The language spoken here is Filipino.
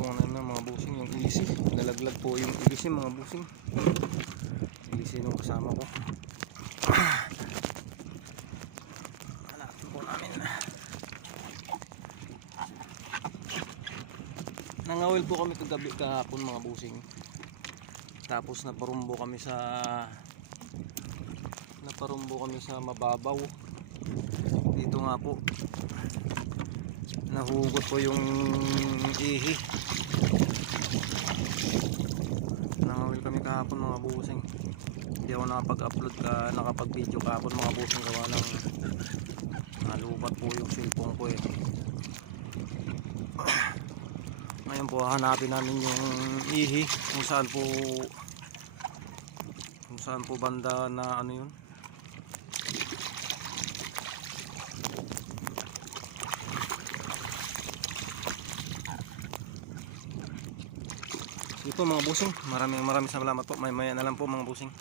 po na mga busing, yung ilisi. Nalaglag po yung ilisi mga busing. Ilisi nung kasama ko. Hanapin po namin. Nangawil po kami kagabi kahapon mga busing. Tapos naparumbo kami sa mababaw. Dito nga po nahugot po yung ihi. Nangawil kami kahapon mga busing. Hindi ako nakapag-upload nakapag-video kahapon mga busing, gawa ng nalupat po yung cellphone ko eh. Ngayon po hanapin namin yung ihi kung saan po banda na ano yun. Sige po mga busing, maraming salamat po. Maya na lang po mga busing.